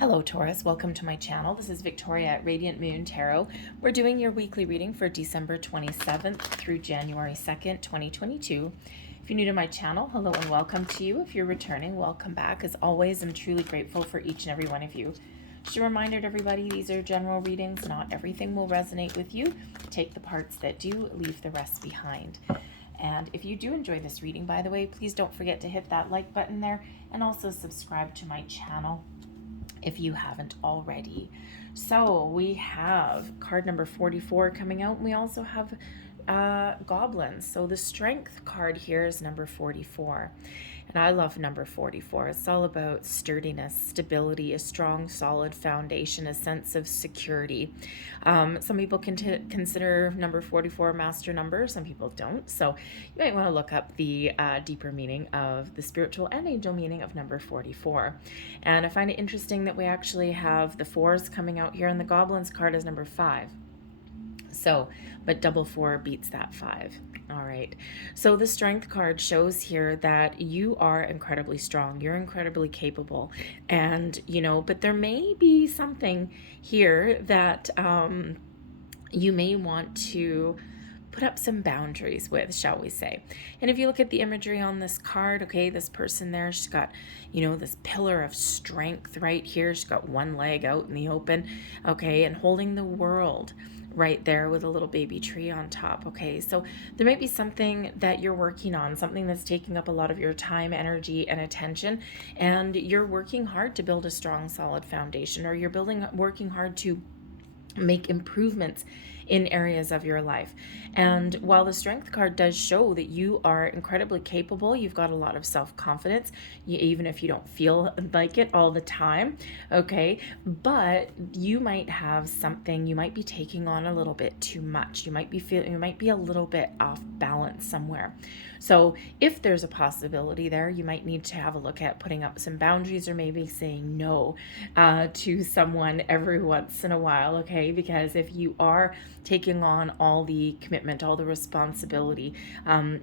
Hello Taurus, welcome to my channel. This is Victoria at Radiant Moon Tarot. We're doing your weekly reading for December 27th through January 2nd, 2022. If you're new to my channel, hello and welcome to you. If you're returning, welcome back. As always, I'm truly grateful for each and every one of you. Just a reminder to everybody, these are general readings. Not everything will resonate with you. Take the parts that do, leave the rest behind. And if you do enjoy this reading, by the way, please don't forget to hit that like button there and also subscribe to my channel if you haven't already. So we have card number 44 coming out, and we also have goblins. So the strength card here is number 44, and I love number 44. It's all about sturdiness, stability, a strong solid foundation, a sense of security. Some people can consider number 44 a master number, some people don't, so you might want to look up the deeper meaning of the spiritual and angel meaning of number 44. And I find it interesting that we actually have the fours coming out here, and the goblins card is number 5. So, but double 4 beats that 5. All right. So the strength card shows here that you are incredibly strong. You're incredibly capable. And, but there may be something here that you may want to put up some boundaries with, shall we say. And if you look at the imagery on this card, okay, this person there, she's got, this pillar of strength right here. She's got one leg out in the open, okay, and holding the world right there with a little baby tree on top. Okay, so there might be something that you're working on, something that's taking up a lot of your time, energy, and attention, and you're working hard to build a strong, solid foundation, or you're working hard to make improvements in areas of your life. And while the strength card does show that you are incredibly capable, you've got a lot of self-confidence, even if you don't feel like it all the time, okay, but you might have something, you might be taking on a little bit too much, you might be a little bit off balance somewhere. So if there's a possibility there, you might need to have a look at putting up some boundaries, or maybe saying no to someone every once in a while, okay? Because if you are taking on all the commitment, all the responsibility,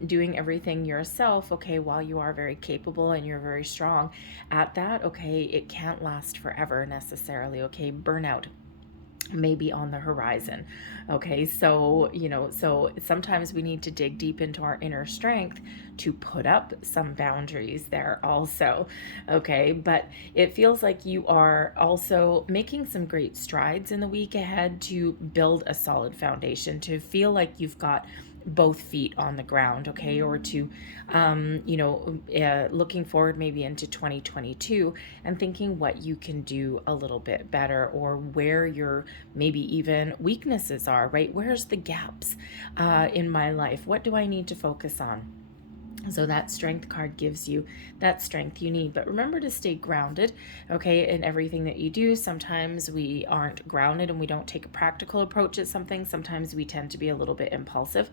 doing everything yourself, okay, while you are very capable and you're very strong at that, okay, it can't last forever necessarily, okay? Burnout maybe on the horizon. Okay, so so sometimes we need to dig deep into our inner strength to put up some boundaries there also. Okay, but it feels like you are also making some great strides in the week ahead to build a solid foundation, to feel like you've got both feet on the ground, okay, or to looking forward maybe into 2022 and thinking what you can do a little bit better, or where your maybe even weaknesses are, right? Where's the gaps in my life? What do I need to focus on? So that strength card gives you that strength you need. But remember to stay grounded, okay, in everything that you do. Sometimes we aren't grounded and we don't take a practical approach at something. Sometimes we tend to be a little bit impulsive,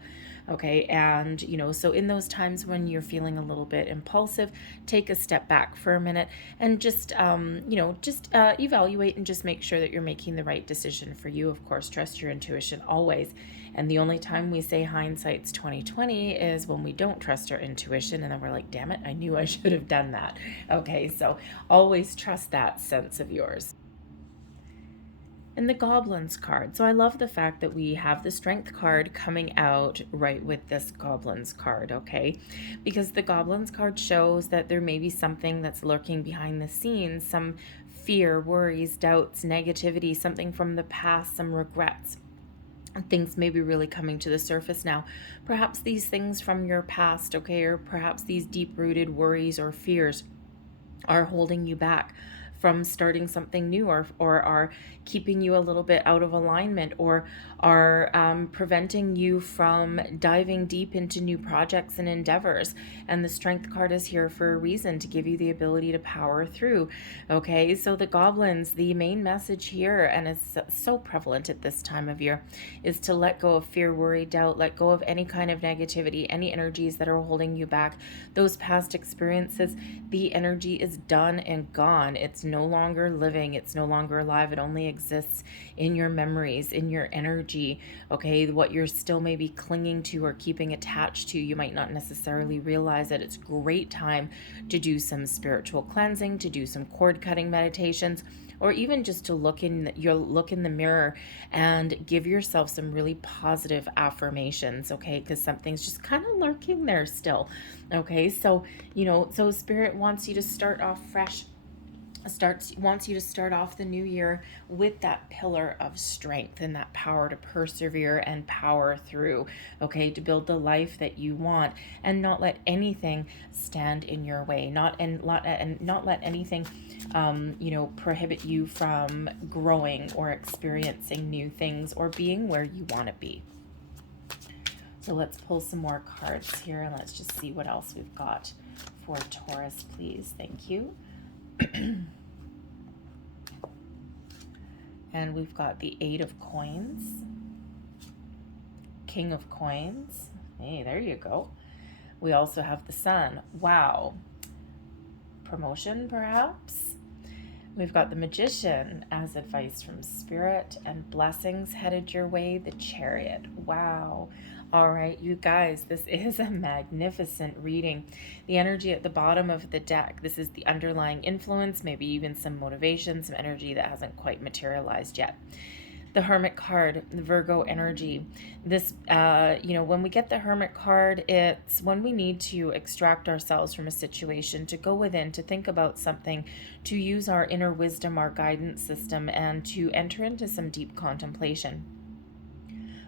okay? And, so in those times when you're feeling a little bit impulsive, take a step back for a minute and just evaluate and just make sure that you're making the right decision for you. Of course, trust your intuition always. And the only time we say hindsight's 2020 is when we don't trust our intuition, and then we're like, damn it, I knew I should have done that. Okay, so always trust that sense of yours. And the goblins card. So I love the fact that we have the strength card coming out right with this goblins card, okay? Because the goblins card shows that there may be something that's lurking behind the scenes, some fear, worries, doubts, negativity, something from the past, some regrets. Things may be really coming to the surface now. Perhaps these things from your past, okay, or perhaps these deep-rooted worries or fears are holding you back from starting something new, or are keeping you a little bit out of alignment, or are preventing you from diving deep into new projects and endeavors. And the strength card is here for a reason, to give you the ability to power through. Okay, so the goblins, the main message here, and it's so prevalent at this time of year, is to let go of fear, worry, doubt, let go of any kind of negativity, any energies that are holding you back. Those past experiences, the energy is done and gone. It's no longer living. It's no longer alive. It only exists in your memories, in your energy, okay? What you're still maybe clinging to or keeping attached to, you might not necessarily realize that it's a great time to do some spiritual cleansing, to do some cord cutting meditations, or even just to look in the mirror and give yourself some really positive affirmations, okay? Because something's just kind of lurking there still, okay? So, so Spirit wants you to start off fresh, wants you to start off the new year with that pillar of strength and that power to persevere and power through, okay, to build the life that you want, and not let anything stand in your way, not let anything prohibit you from growing or experiencing new things or being where you want to be. So let's pull some more cards here, and let's just see what else we've got for Taurus, please. Thank you. And we've got the 8 of Coins, King of Coins. Hey, there you go. We also have the Sun. Wow. Promotion, perhaps? We've got the Magician as advice from Spirit, and blessings headed your way, the Chariot. Wow. All right, you guys, this is a magnificent reading. The energy at the bottom of the deck, this is the underlying influence, maybe even some motivation, some energy that hasn't quite materialized yet. The Hermit card, the Virgo energy. This, when we get the Hermit card, it's when we need to extract ourselves from a situation, to go within, to think about something, to use our inner wisdom, our guidance system, and to enter into some deep contemplation.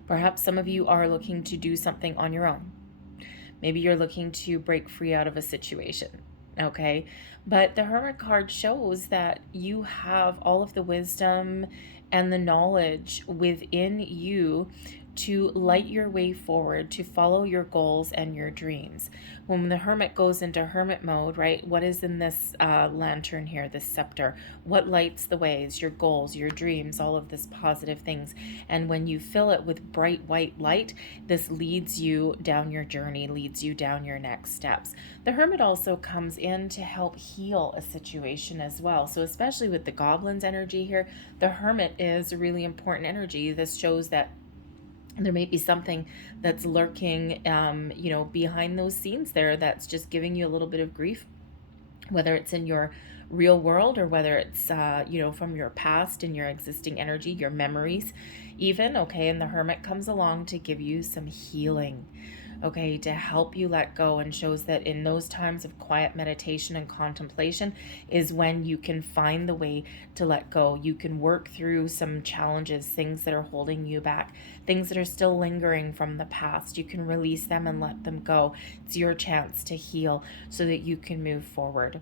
Perhaps some of you are looking to do something on your own. Maybe you're looking to break free out of a situation, okay? But the Hermit card shows that you have all of the wisdom and the knowledge within you to light your way forward, to follow your goals and your dreams. When the Hermit goes into hermit mode, right, what is in this lantern here, this scepter? What lights the ways? Your goals, your dreams, all of this positive things. And when you fill it with bright white light, this leads you down your journey, leads you down your next steps. The Hermit also comes in to help heal a situation as well. So especially with the Goblin's energy here, the Hermit is a really important energy. This shows that there may be something that's lurking, behind those scenes there, that's just giving you a little bit of grief, whether it's in your real world or whether it's, from your past and your existing energy, your memories even, okay? And the Hermit comes along to give you some healing, okay, to help you let go, and shows that in those times of quiet meditation and contemplation is when you can find the way to let go. You can work through some challenges, things that are holding you back, things that are still lingering from the past. You can release them and let them go. It's your chance to heal so that you can move forward.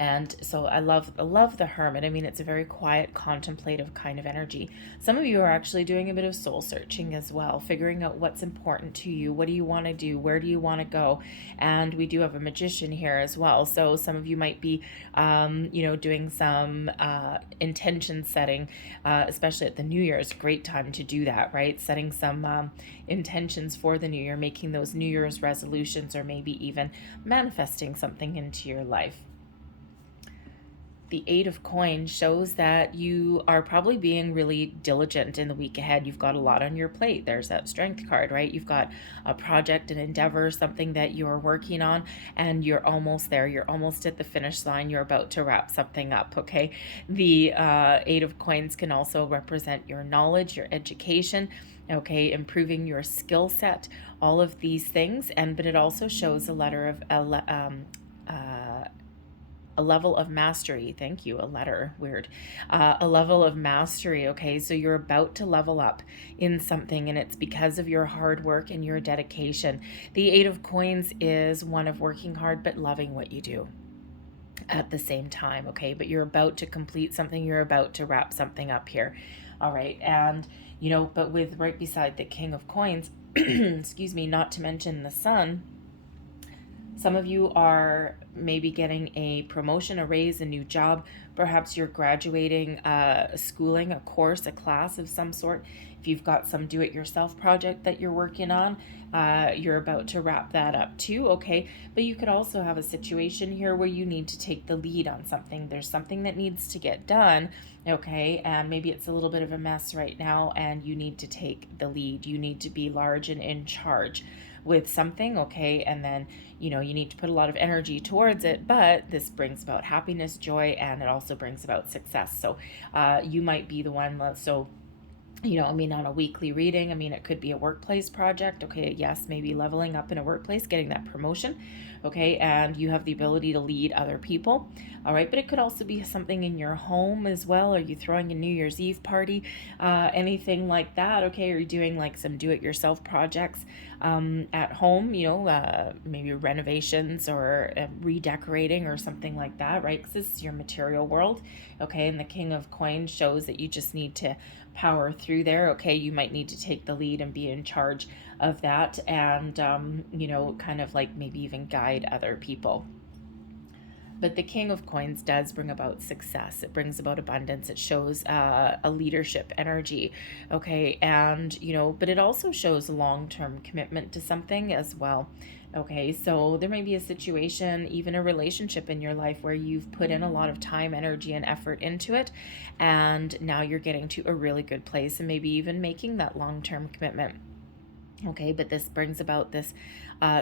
And so I love the Hermit. I mean, it's a very quiet, contemplative kind of energy. Some of you are actually doing a bit of soul searching as well, figuring out what's important to you. What do you want to do? Where do you want to go? And we do have a Magician here as well. So some of you might be, doing some intention setting, especially at the New Year's. Great time to do that, right? Setting some intentions for the New Year, making those New Year's resolutions, or maybe even manifesting something into your life. The 8 of Coins shows that you are probably being really diligent in the week ahead. You've got a lot on your plate. There's that Strength card, right? You've got a project, an endeavor, something that you're working on, and you're almost there. You're almost at the finish line. You're about to wrap something up, okay? The 8 of Coins can also represent your knowledge, your education, okay, improving your skill set, all of these things. But it also shows a level of mastery. Thank you. A letter. Weird. A level of mastery. Okay. So you're about to level up in something, and it's because of your hard work and your dedication. The 8 of Coins is one of working hard, but loving what you do at the same time. Okay. But you're about to complete something. You're about to wrap something up here. All right. And, but with right beside the King of Coins, excuse me, not to mention the Sun, Some of you are maybe getting a promotion, a raise, a new job. Perhaps you're graduating schooling, a course, a class of some sort. If you've got some do-it-yourself project that you're working on, you're about to wrap that up too, okay? But you could also have a situation here where you need to take the lead on something. There's something that needs to get done, okay? And maybe it's a little bit of a mess right now and you need to take the lead. You need to be large and in charge with something, okay? And then, you need to put a lot of energy towards it, but this brings about happiness, joy, and it also brings about success. So you might be the one, so on a weekly reading, it could be a workplace project, okay? Yes, maybe leveling up in a workplace, getting that promotion, okay? And you have the ability to lead other people, all right? But it could also be something in your home as well. Are you throwing a New Year's Eve party, anything like that, okay? Are you doing like some do-it-yourself projects at home, maybe renovations or redecorating or something like that, right? Because this is your material world, okay? And the King of Coins shows that you just need to power through there, okay? You might need to take the lead and be in charge of that and, kind of like maybe even guide other people. But the King of Coins does bring about success. It brings about abundance. It shows a leadership energy, okay? And, but it also shows long-term commitment to something as well. Okay, so there may be a situation, even a relationship in your life where you've put in a lot of time, energy, and effort into it, and now you're getting to a really good place and maybe even making that long-term commitment. Okay, but this brings about this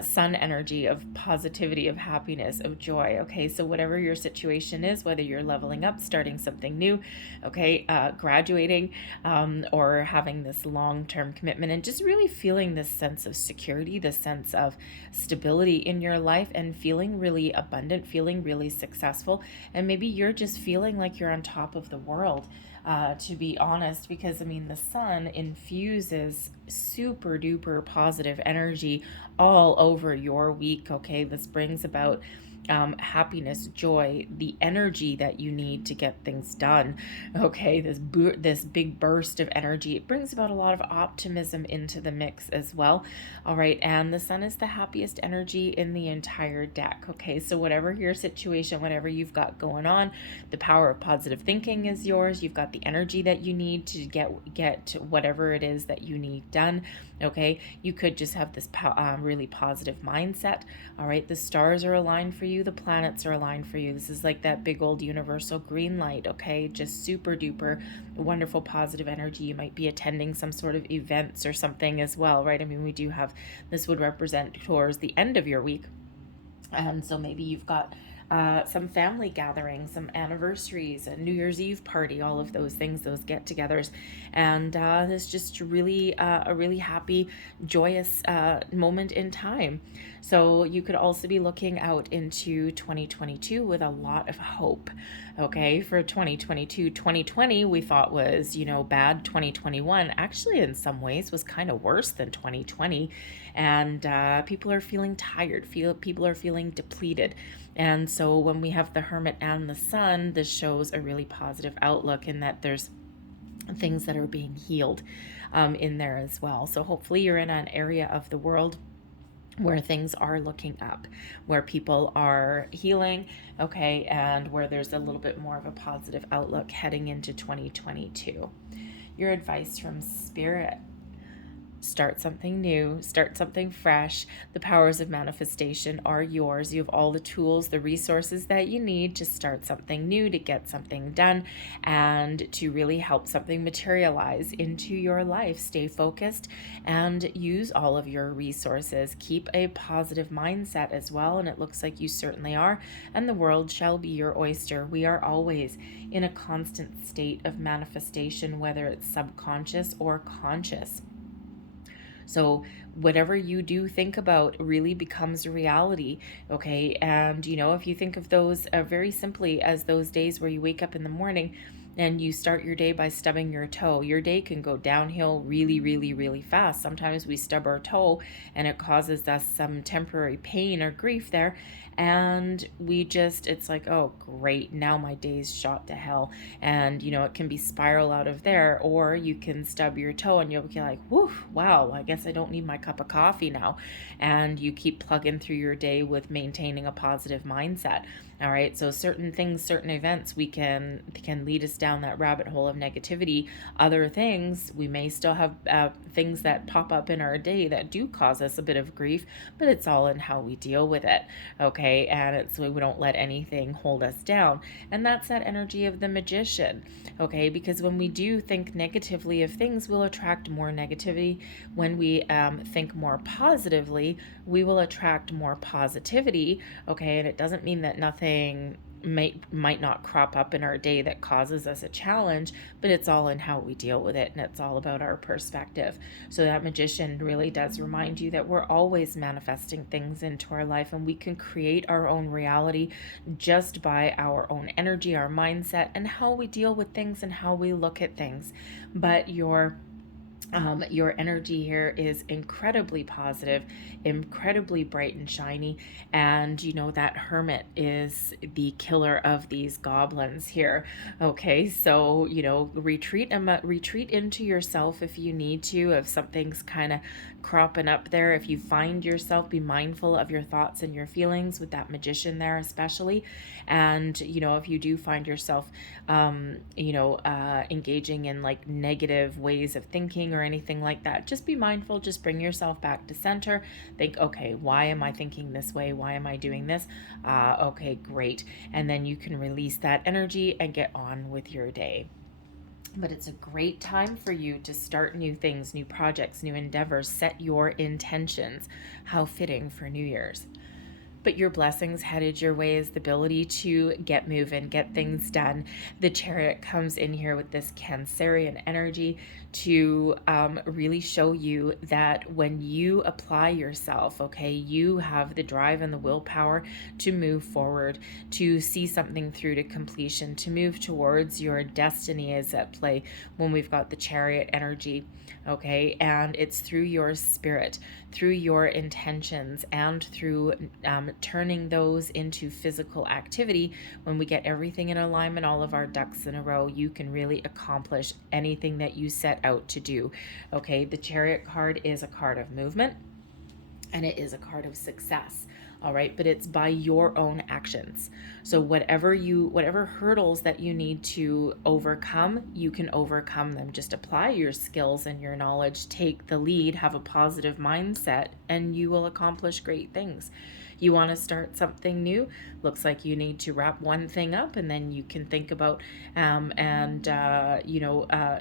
sun energy of positivity, of happiness, of joy. Okay, so whatever your situation is, whether you're leveling up, starting something new, okay, graduating, or having this long-term commitment and just really feeling this sense of security, this sense of stability in your life and feeling really abundant, feeling really successful. And maybe you're just feeling like you're on top of the world. To be honest, because the sun infuses super duper positive energy all over your week. Okay, this brings about happiness, joy, the energy that you need to get things done. Okay, this big burst of energy, it brings about a lot of optimism into the mix as well. All right, and the sun is the happiest energy in the entire deck. Okay, so whatever your situation, whatever you've got going on, the power of positive thinking is yours. You've got the energy that you need to get whatever it is that you need done. Okay, you could just have this really positive mindset. All right, the stars are aligned for you, the planets are aligned for you. This is like that big old universal green light. Okay, just super duper wonderful positive energy. You might be attending some sort of events or something as well, right? We do have, this would represent towards the end of your week, and so maybe you've got some family gatherings, some anniversaries, a New Year's Eve party, all of those things, those get-togethers, and it's just really a really happy, joyous moment in time. So you could also be looking out into 2022 with a lot of hope. Okay, for 2022, 2020 we thought was, bad. 2021 actually in some ways was kind of worse than 2020, and people are feeling tired, people are feeling depleted. And so when we have the Hermit and the Sun, this shows a really positive outlook in that there's things that are being healed in there as well. So hopefully you're in an area of the world where things are looking up, where people are healing, okay, and where there's a little bit more of a positive outlook heading into 2022. Your advice from Spirit: start something new, start something fresh. The powers of manifestation are yours. You have all the tools, the resources that you need to start something new, to get something done, and to really help something materialize into your life. Stay focused and use all of your resources. Keep a positive mindset as well, and it looks like you certainly are, and the world shall be your oyster. We are always in a constant state of manifestation, whether it's subconscious or conscious. So whatever you do think about really becomes a reality, okay? And, if you think of those very simply as those days where you wake up in the morning and you start your day by stubbing your toe, your day can go downhill really, really, really fast. Sometimes we stub our toe and it causes us some temporary pain or grief there. And it's like, oh, great, now my day's shot to hell. And, it can be spiral out of there. Or you can stub your toe and you'll be like, whew, wow, I guess I don't need my cup of coffee now. And you keep plugging through your day with maintaining a positive mindset. All right, so certain things, certain events, can lead us down that rabbit hole of negativity. Other things, we may still have things that pop up in our day that do cause us a bit of grief, but it's all in how we deal with it, okay? And we don't let anything hold us down. And that's that energy of the magician, okay? Because when we do think negatively of things, we'll attract more negativity. When we think more positively, we will attract more positivity, okay? And it doesn't mean that nothing might not crop up in our day that causes us a challenge, but it's all in how we deal with it, and it's all about our perspective. So that magician really does remind you that we're always manifesting things into our life, and we can create our own reality just by our own energy, our mindset, and how we deal with things and how we look at things. But your energy here is incredibly positive, incredibly bright and shiny, and that hermit is the killer of these goblins here. Okay, so retreat into yourself if you need to. If something's kind of cropping up there, if you find yourself, be mindful of your thoughts and your feelings with that magician there especially. And if you do find yourself engaging in like negative ways of thinking or anything like that, just be mindful, just bring yourself back to center. Think, okay, why am I thinking this way? Why am I doing this? Okay, great. And then you can release that energy and get on with your day. But it's a great time for you to start new things, new projects, new endeavors. Set your intentions. How fitting for New Year's. But your blessings headed your way is the ability to get moving, get things done. The Chariot comes in here with this Cancerian energy to really show you that when you apply yourself, okay, you have the drive and the willpower to move forward, to see something through to completion, to move towards your destiny is at play when we've got the Chariot energy, okay? And it's through your spirit, through your intentions, and through turning those into physical activity. When we get everything in alignment, all of our ducks in a row, you can really accomplish anything that you set out to do. Okay, the Chariot card is a card of movement, and it is a card of success. All right, but it's by your own actions. So whatever hurdles that you need to overcome, you can overcome them. Just apply your skills and your knowledge, take the lead, have a positive mindset, and you will accomplish great things. You want to start something new, looks like you need to wrap one thing up, and then you can think about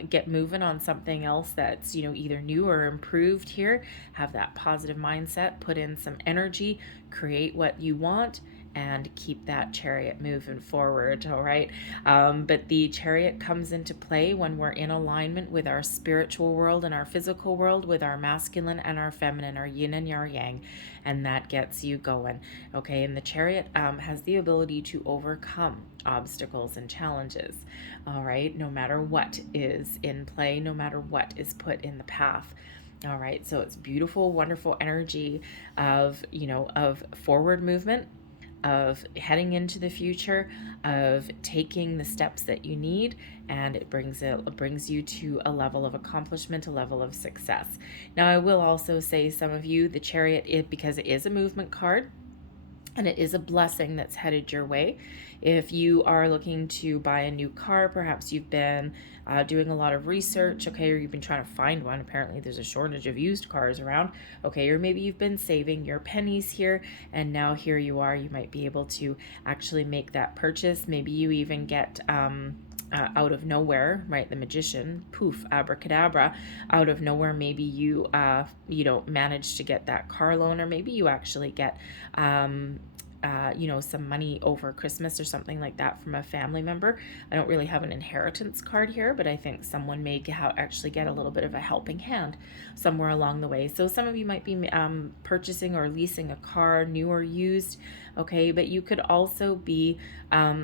get moving on something else that's either new or improved here. Have that positive mindset, put in some energy, create what you want, and keep that Chariot moving forward. All right, but the Chariot comes into play when we're in alignment with our spiritual world and our physical world, with our masculine and our feminine, our yin and our yang, and that gets you going. Okay, and the Chariot has the ability to overcome obstacles and challenges. All right, no matter what is in play, no matter what is put in the path. All right, so it's beautiful, wonderful energy of forward movement, of heading into the future, of taking the steps that you need, and it brings you to a level of accomplishment, a level of success. Now, I will also say, some of you, the Chariot, because it is a movement card, and it is a blessing that's headed your way. If you are looking to buy a new car, perhaps you've been doing a lot of research, okay, or you've been trying to find one. Apparently there's a shortage of used cars around, okay, or maybe you've been saving your pennies here, and now here you are, you might be able to actually make that purchase. Maybe you even get out of nowhere, right? The magician, poof, abracadabra, out of nowhere, maybe you manage to get that car loan, or maybe you actually get you know, some money over Christmas or something like that from a family member. I don't really have an inheritance card here, but I think someone may actually get a little bit of a helping hand somewhere along the way. So some of you might be purchasing or leasing a car, new or used, okay? But you could also be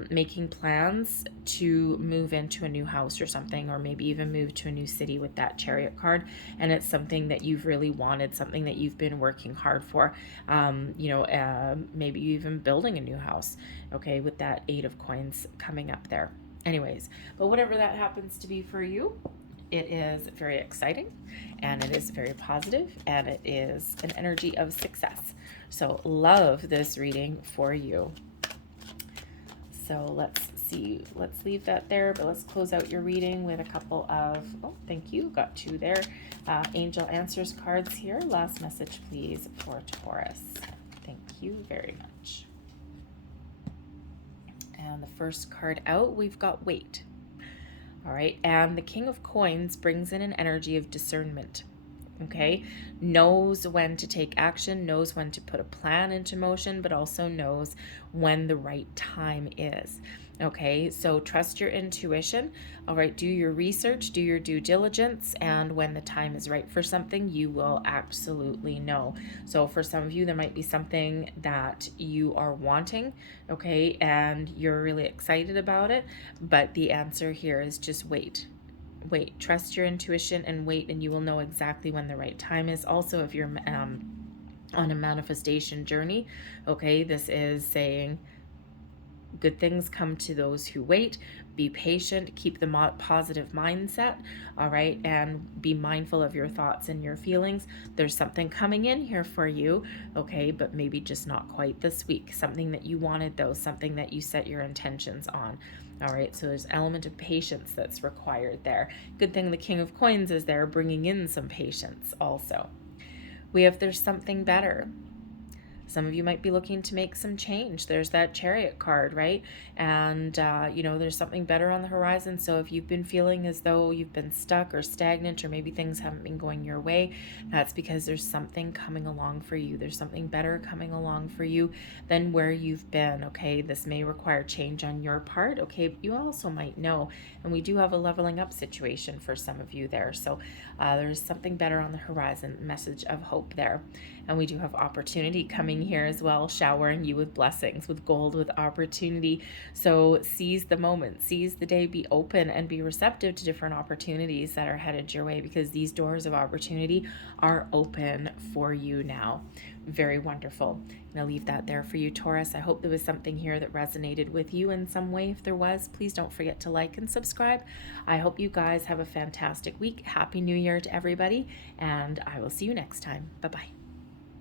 making plans to move into a new house or something, or maybe even move to a new city with that Chariot card. And it's something that you've really wanted, something that you've been working hard for. You know, maybe even building a new house, okay, with that 8 of Coins coming up there. Anyways, but whatever that happens to be for you, it is very exciting, and it is very positive, and it is an energy of success. So love this reading for you. So let's see, let's leave that there, but let's close out your reading with a couple of, oh, thank you, got 2 there. Angel Answers cards here. Last message, please, for Taurus. Thank you very much. And the first card out, we've got Wait. All right, and the King of Coins brings in an energy of discernment. Okay, knows when to take action, knows when to put a plan into motion, but also knows when the right time is. Okay, so trust your intuition. All right, do your research, do your due diligence, and when the time is right for something, you will absolutely know. So for some of you, there might be something that you are wanting, okay, and you're really excited about it, but the answer here is just wait. Wait, trust your intuition and wait, and you will know exactly when the right time is. Also, if you're on a manifestation journey, okay, this is saying good things come to those who wait. Be patient, keep the positive mindset, all right, and be mindful of your thoughts and your feelings. There's something coming in here for you, okay, but maybe just not quite this week. Something that you wanted, though, something that you set your intentions on. All right, so there's an element of patience that's required there. Good thing the King of Coins is there, bringing in some patience also. We have there's something better. Some of you might be looking to make some change. There's that Chariot card, right? And, you know, there's something better on the horizon. So if you've been feeling as though you've been stuck or stagnant, or maybe things haven't been going your way, that's because there's something coming along for you. There's something better coming along for you than where you've been, okay? This may require change on your part, okay? But you also might know, and we do have a leveling up situation for some of you there. So there's something better on the horizon, message of hope there. And we do have opportunity coming here as well, showering you with blessings, with gold, with opportunity. So seize the moment, seize the day, be open and be receptive to different opportunities that are headed your way, because these doors of opportunity are open for you now. Very wonderful. I'm going to leave that there for you, Taurus. I hope there was something here that resonated with you in some way. If there was, please don't forget to like and subscribe. I hope you guys have a fantastic week. Happy New Year to everybody, and I will see you next time. Bye-bye.